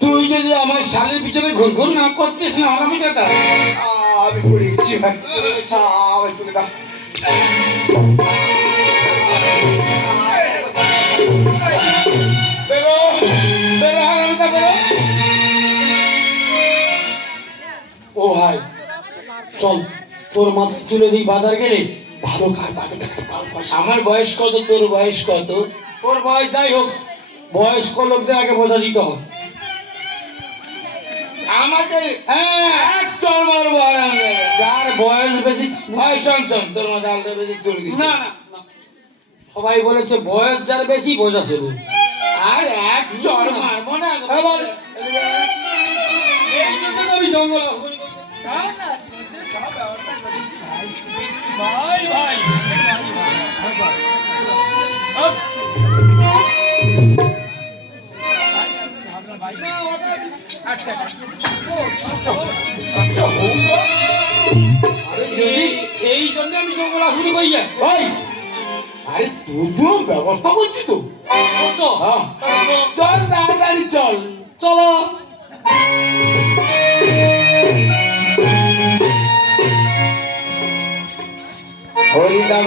তুই যদি আমার শালের পিছনে ঘুরঘুর না করতিস না আমি দাদা আমি পড়ে গেছি ভাই চলে না বেরো বেরো হারামিটা বেরো। ও ভাই চল তোর মাথায় তুলে দিই বাজার গেলে ভালো খায় বাজার। আমার বয়স কত তোর বয়স কত? তোর বয়স যাই হোক বয়স্ক লোকদের আগে বোঝা দিতে হবে। আমাদের এক চল মারবো যার বয়স বেশি ভাই শোন তোর মাথায় আলটা বেশি তুলে দিই না না সবাই বলেছে বয়স যার বেশি বোঝা শুরু আর এক চল মারবো না আমি জঙ্গল ভাই ভাই আচ্ছা এই জন্য আমি জঙ্গল আসলে কই যাই ভাই। আরে তুই ব্যবস্থা করছি তো চল তাড়াতাড়ি চল চলো। হরিদাম